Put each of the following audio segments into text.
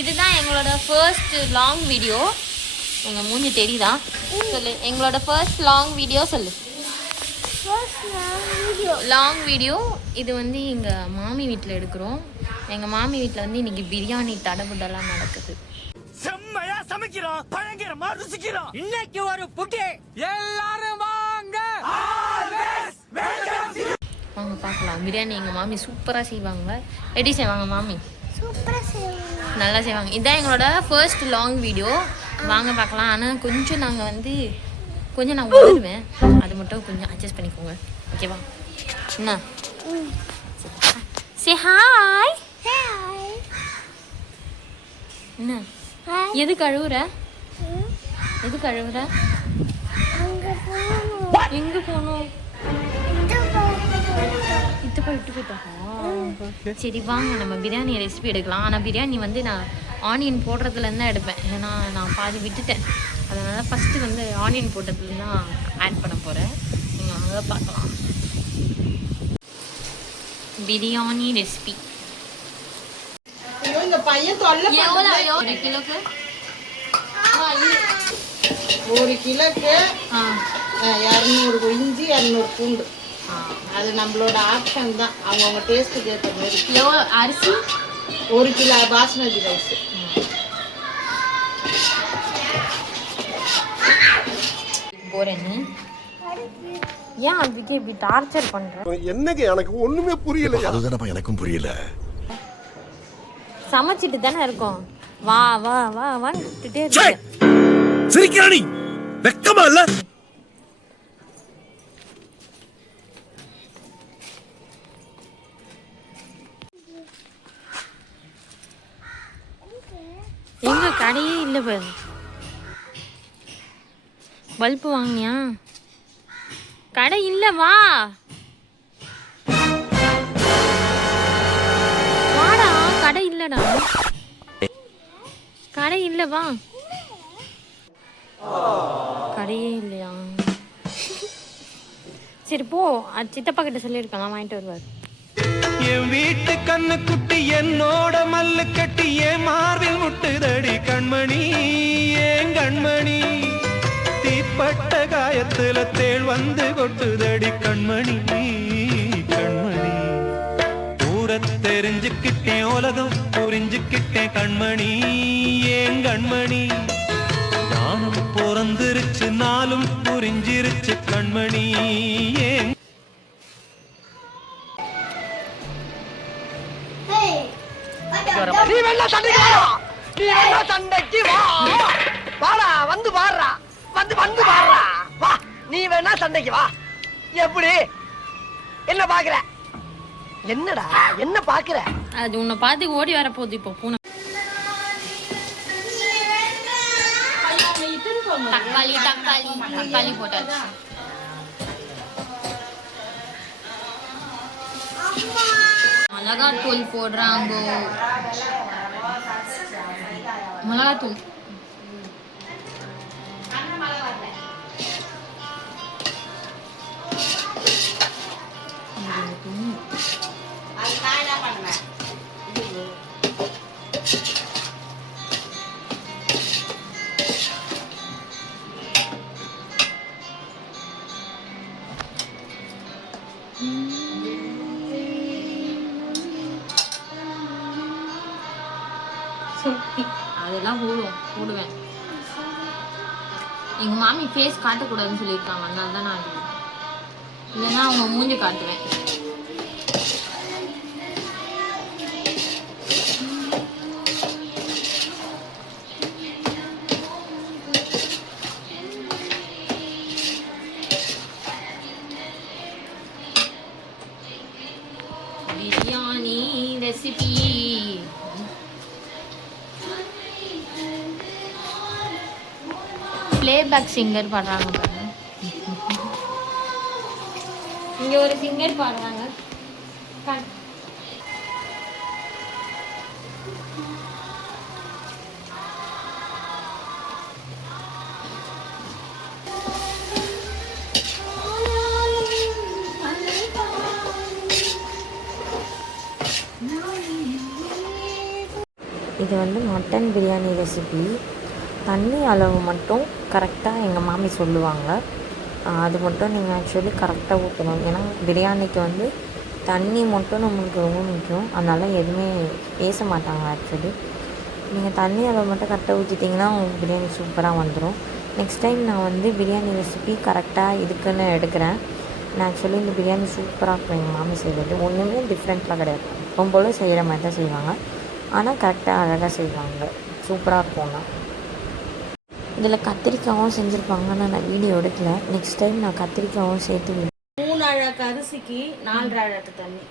இதுதான் எங்களோட first long video. உங்கள் மூஞ்சி தெரியுதா? சொல்லு, எங்களோட ஃபர்ஸ்ட் லாங் வீடியோ சொல்லு. Long video. இது வந்து எங்கள் மாமி வீட்டில் எடுக்கிறோம். எங்கள் மாமி வீட்டில் வந்து இன்னைக்கு பிரியாணி தடபுடலாம் நடக்குது. செம்மையா சமைக்கிறோம், பயங்கரமா ருசிக்கிறோம். இன்னைக்கு ஒரு புட்டி, எல்லாரும் வாங்க வாங்க பார்க்கலாம். பிரியாணி எங்கள் மாமி சூப்பராக செய்வாங்க. எப்படி செய்வாங்க மாமி? நல்லா செய்வாங்க. இதுதான் எங்களோட ஃபர்ஸ்ட் லாங் வீடியோ. வாங்க பார்க்கலாம். ஆனால் கொஞ்சம் நாங்கள் வந்து நான் ஓடுவேன், அது மட்டும் கொஞ்சம் அட்ஜஸ்ட் பண்ணிக்கோங்க, ஓகேவா? என்ன சே ஹாய். என்ன எதுக்கு அழுவுற? எதுக்கு அழுவுற? எங்க போகணும்? இட்டு போயிட்டா. சரி வாங்க நம்ம பிரியாணி ரெசிபி எடுக்கலாம். ஆனால் பிரியாணி வந்து நான் ஆனியன் போடுறதுலேருந்து தான் எடுப்பேன். ஏன்னா நான் பாதி விட்டுட்டேன். அதனால் ஃபஸ்ட்டு வந்து ஆனியன் போட்டதுலேருந்து தான் ஆட் பண்ண போகிறேன். நீங்கள் அங்கே பார்க்கலாம். பிரியாணி ரெசிபி இந்த பையன் தொல்லை. எவ்வளோ? 1 கிலோக்கு 1 கிலோக்கு 200 இஞ்சி 200 பூண்டு. அது நம்மளோட ஆப்ஷன் தான், அவங்கவுங்க டேஸ்ட்டுக்கு ஏற்ற மாதிரி. எவ்வளோ அரிசி? 1 கிலோ பாஸ்மதி ரைஸ். போறேன்னு ஏன் அதுக்கு இப்படி டார்ச்சர் பண்ற? என்னங்க எனக்கு ஒண்ணுமே புரியல. அதுதானப்பா எனக்கும் புரியல. சமைச்சிட்டு தானே இருக்கோம். வா வா வா வான்னுட்டே இருக்கு. சிரிக்கிறானி வெக்கமா இல்ல? எங்க கடையே இல்ல பாரு. பல்பு வாங்கினியா? கடை இல்ல. வா வாடா, கடை இல்லடா, கடை இல்ல. வா, கடையே இல்லையா? சரி போ, சித்தப்பா கிட்ட சொல்லியிருக்கலாம், வாங்கிட்டு வருவார். என் வீட்டு கண்ணு குட்டி என்னோட மல்லு கட்டி என் மார்பில் முட்டுதடி கண்மணி, ஏன் கண்மணி, தீப்பட்ட காயத்துல தேள் வந்து கொட்டுதடி கண்மணி, கண்மணி, ஊரை தெரிஞ்சுக்கிட்டேன் உலகம் புரிஞ்சுக்கிட்டேன் கண்மணி, ஏன் கண்மணி, நானும் பிறந்திருச்சு நாளும் புரிஞ்சிருச்சு கண்மணி, ஏன் நீ வேணா சண்டைக்கு வா, நீ வேணா சண்டைக்கு வா, வாடா வந்து பாடுறா, வந்து பாடுறா, வா நீ வேணா சண்டைக்கு வா. எப்படி என்ன பாக்குற? என்னடா என்ன பாக்குற? அது உன்னை பார்த்து ஓடி வர போகுது இப்போ பூனை. தக்காளி தக்காளி தக்காளி போட்டாச்சு. மிளகாத்தூள் போடுறாங்க. மிளகாத்தூள் அதெல்லாம் போடுவேன். எங்க மாமி ஃபேஸ் காட்டக்கூடாதுன்னு சொல்லியிருக்காங்க, அதனால தான் நான் இல்லைன்னா அவங்க மூஞ்சி காட்டுவேன். பிரியாணி ரெசிபி பிளேபேக் சிங்கர் பாடுறாங்க பாருங்க. இங்க ஒரு சிங்கர் பாடுறாங்க. இது வந்து மட்டன் பிரியாணி ரெசிபி. தண்ணி அளவு மட்டும் கரெக்டாக எங்கள் மாமி சொல்லுவாங்க. அது மட்டும் நீங்கள் ஆக்சுவலி கரெக்டாக ஊற்றணும். ஏன்னா பிரியாணிக்கு வந்து தண்ணி மட்டும் நம்மளுக்கு ரொம்ப முக்கியம். அதனால் எதுவுமே பேச மாட்டாங்க. ஆக்சுவலி நீங்கள் தண்ணி அளவு மட்டும் கரெக்டாக ஊற்றிட்டிங்கன்னா உங்களுக்கு பிரியாணி சூப்பராக வந்துடும். நெக்ஸ்ட் டைம் நான் வந்து பிரியாணி ரெசிபி கரெக்டாக இதுக்குன்னு எடுக்கிறேன். நான் ஆக்சுவலி இந்த பிரியாணி சூப்பராக இருக்கும் எங்கள் மாமி செய்கிறது. ஒன்றுமே டிஃப்ரெண்ட்லாம் கிடையாது. ரொம்ப போல் செய்கிற மாதிரி தான் செய்வாங்க. ஆனால் கரெக்டாக அழகாக செய்வாங்க. சூப்பராக இருக்கும்னா இதில் கத்திரிக்காயும் செஞ்சுருப்பாங்க. ஆனால் நான் வீடியோ எடுக்கல. நெக்ஸ்ட் டைம் நான் கத்திரிக்காயும் சேர்த்து 3 அழகு அரிசிக்கு 4 அழகு தண்ணி.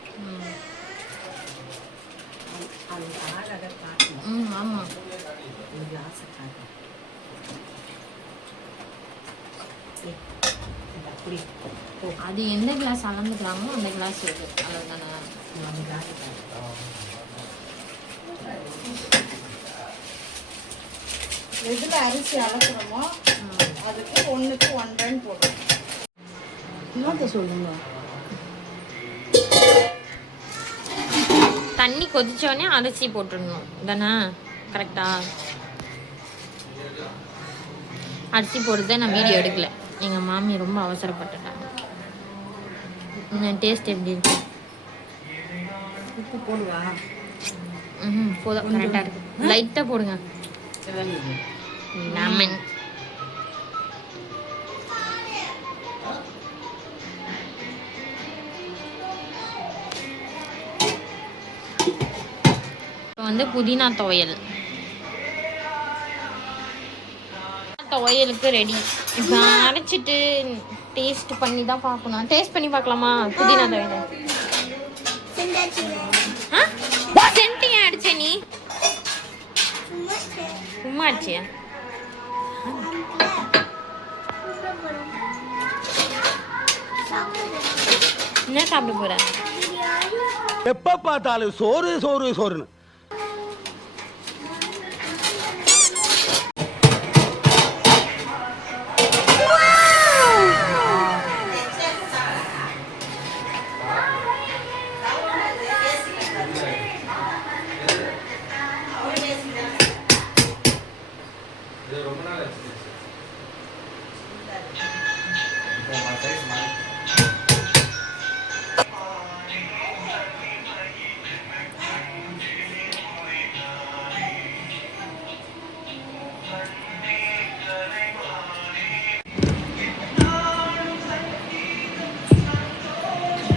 ஆமாம். அது எந்த கிளாஸ் அளந்துக்கலாமோ அந்த கிளாஸ் இருக்கு. அவ்வளோதானே. எதில் அரிசி அளக்குறோமோ அதுக்கு 1க்கு 1.5 போடுறோம். என்னத்தை சொல்லுங்க. தண்ணி கொதிச்சோடனே அரிசி போட்டுடணும் தானே? கரெக்டா? அரிசி போடுறத நான் வீடியோ எடுக்கல. எங்கள் மாமி ரொம்ப அவசரப்பட்டுட்டாங்க. டேஸ்ட் எப்படி இருக்கு? உப்பு போடுவா? போதும், கரெக்டாக இருக்கு. லைட்டாக போடுங்க. லெமன். இப்போ வந்து புதினா துவையல். துவையலுக்கு ரெடி. இப்போ அரைச்சிட்டு டேஸ்ட் பண்ணி தான் பார்க்கணும். டேஸ்ட் பண்ணி பார்க்கலாமா புதினா துவையல்? சென்ட் ஏன் அடிச்ச நீ? சும்மா அடிச்சியா? என்ன சாப்பிட போற? எப்ப பார்த்தாலும் சோறு சோறு சோறுன்னு.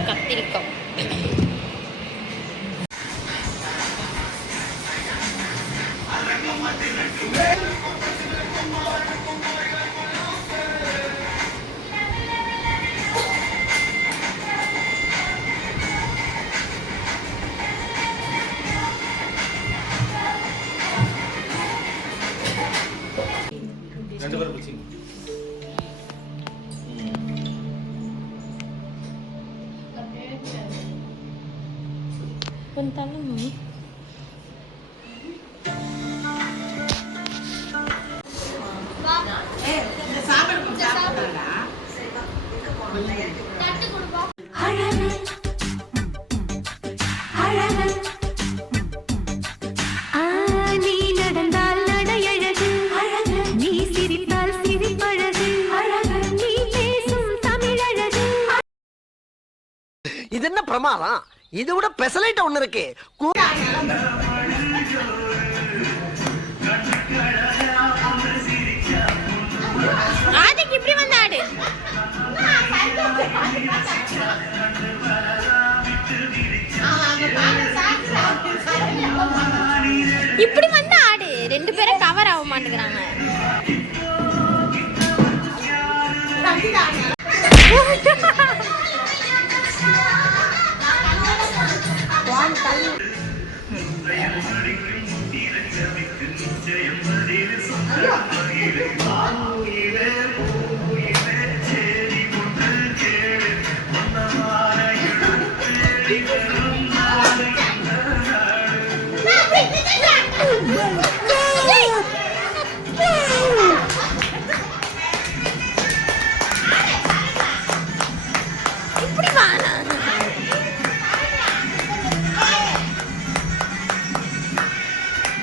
கத்திரிக்காய். கொஞ்சம் தண்ணி மாமி. நீ நடந்தால் நடையழகு, நீ சிரித்தால் சிரிப்பழகு, நீ பேசும் தமிழழகு. இது என்ன பிரமாதம்? இது விட பெசலைட் ஒண்ணு இருக்கு. ஆதிக்கு இப்படி வந்தாடு. இப்படி வந்து ஆடு. 2 பேரும் கவர் ஆக மாட்டேங்கிறாங்க.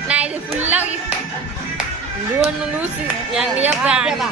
நான் இது yang dia berani.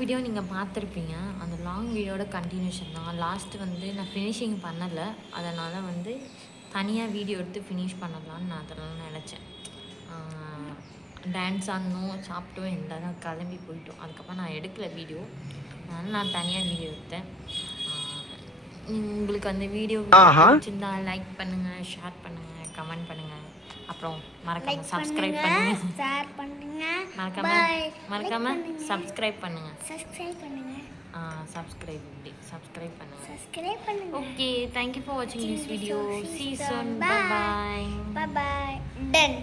வீடியோ நீங்கள் பார்த்துருப்பீங்க. அந்த லாங் வீடியோட கண்டினியூஷன் தான். லாஸ்ட்டு வந்து நான் ஃபினிஷிங் பண்ணலை, அதனால் வந்து தனியாக வீடியோ எடுத்து ஃபினிஷ் பண்ணலான்னு நான் அதெல்லாம் நினச்சேன். டான்ஸ் ஆடணும், சாப்பிட்டோம், எல்லாம் கிளம்பி போயிட்டோம். அதுக்கப்புறம் நான் எடுக்கலை வீடியோ, அதனால் நான் தனியாக வீடியோ எடுத்தேன். உங்களுக்கு அந்த வீடியோ பிடிச்சிருந்தா லைக் பண்ணுங்கள், ஷேர் பண்ணுங்கள், கமெண்ட் பண்ணுங்கள். அப்புறம் மறக்காம சப்ஸ்கிரைப் பண்ணுங்க, ஷேர் பண்ணுங்க, மறக்காம சப்ஸ்கிரைப் பண்ணுங்க, சப்ஸ்கிரைப் பண்ணுங்க. Okay, thank you for watching this video. See you soon. Bye bye. Done.